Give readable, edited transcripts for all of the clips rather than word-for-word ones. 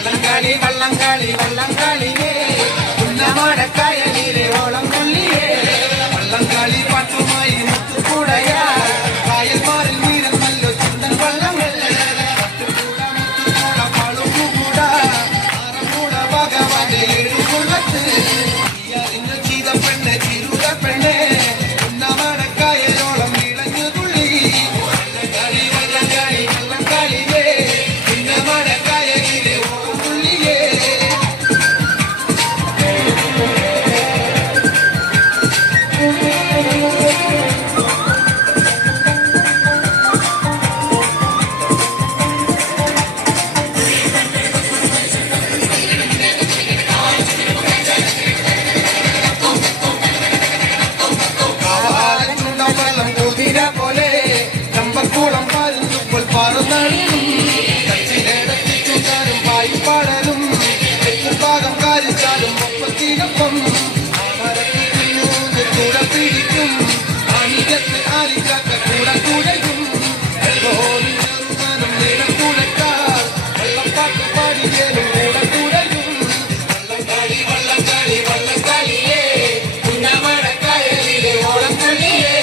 വള്ളംകളി വള്ളംകളിയേ പുന്നമടക്കായലിലെ ഓളം കൊള്ളിയേ വള്ളംകളി പാട്ടുമായി മുത്തുകൂടയാ കായൽമാറിൽ നീരുന്നല്ലോ ചുണ്ടൻ വള്ളങ്ങൾ മുത്തുകൂട പാളുകൂട ആറമൂട ഭഗവാന്റെ എഴുകുള്ളത്ത് ചെയ്ത പെണ്ണ് ചിരുത പെണ്ണെ പുന്നമടക്കായലോളം ഇളഞ്ഞു തുള്ളി വള്ളംകളി വള്ളംകളി വള്ളംകളിയേ പുന്നമടക്കായലിലെ ഓളം തുള്ളിയേ ളം പാരുമ്പോൾ പാറുന്നടും കച്ചിലേടത്തിച്ചുകാരും പായിപ്പാടലും ഭാഗം കാരിച്ചാലും ഒപ്പത്തിനൊപ്പം കൂടെ പിടിക്കും അണിയത്ത് ആലിക്കാക്ക കൂടെ കൂടയും നീളക്കൂടക്കാർ വെള്ളപ്പാട്ട് പാടിയേലും കൂടെ കൂടയും വള്ളംകളി വള്ളംകളി വള്ളംകളിയേ പുന്നമടക്കായലിലെ ഓളം കൊള്ളിയേ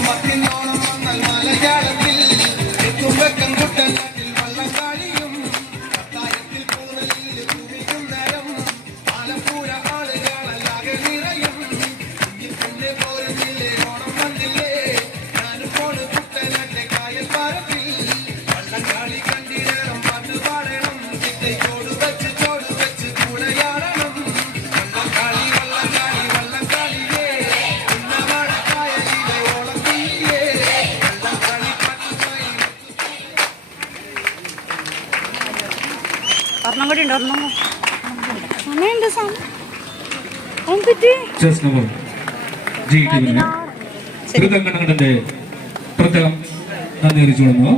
മത്തിനോളം വന്നാൽ മലയാളത്തിൽ തുമ്പക്കം കുട്ടനാട്ടിൽ വള്ളംകാളിയും കത്തായത്തിൽ പൂനലിൽ കുമിക്കും നേരം ആലപ്പുഴ ആളുകളല്ലാകെ നിറയും കുഞ്ഞിന്റെ പോരുന്നില്ലേ ഓണം വന്നില്ലേ ഞാനും പോണ് കുട്ടനാട്ടെ കായൽ പാരത്തിൽ വള്ളംകാളി കണ്ടിടണം പാട്ട് പാടണം ചിട്ടയോട് വെച്ച് കൂടെയാടണം വള്ളംകാളി വള്ളംകാളി വള്ളംകാളിയേ പുന്നമടക്കായലിലെ ഓളം തുള്ളിയേ വള്ളംകളി പാട്ടുമായി ഒരെണ്ണം കൂടി ഉണ്ട് ഒരെണ്ണം സമയമുണ്ട് സമയം പറ്റി ചെസ് നമ്പർ ജി ടീമിന് പ്രത്യേകം നന്ദി അറിയിച്ചു കൊടുക്കുന്നു.